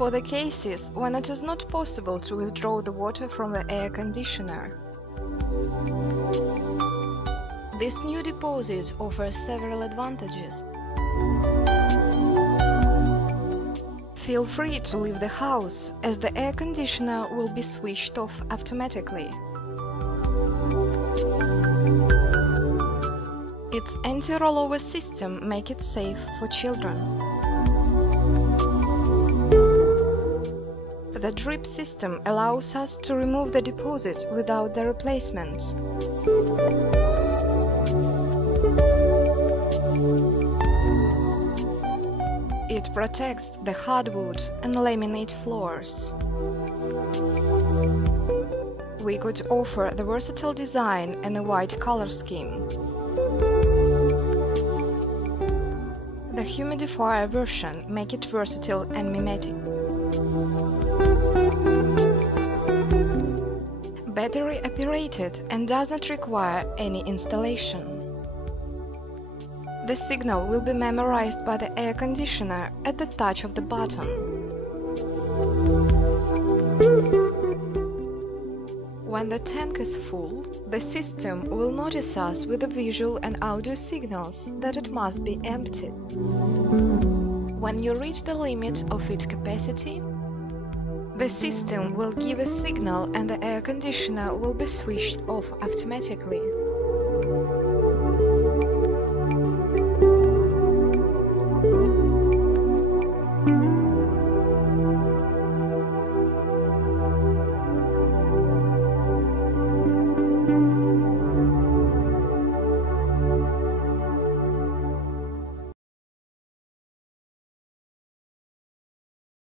For the cases when it is not possible to withdraw the water from the air conditioner. This new deposit offers several advantages. Feel free to leave the house, as the air conditioner will be switched off automatically. Its anti-rollover system makes it safe for children. The drip system allows us to remove the deposit without the replacement. It protects the hardwood and laminate floors. We could offer the versatile design and a white color scheme. The humidifier version makes it versatile and mimetic. Battery operated and does not require any installation. The signal will be memorized by the air conditioner at the touch of the button. When the tank is full, the system will notice us with the visual and audio signals that it must be emptied. When you reach the limit of its capacity, the system will give a signal and the air conditioner will be switched off automatically.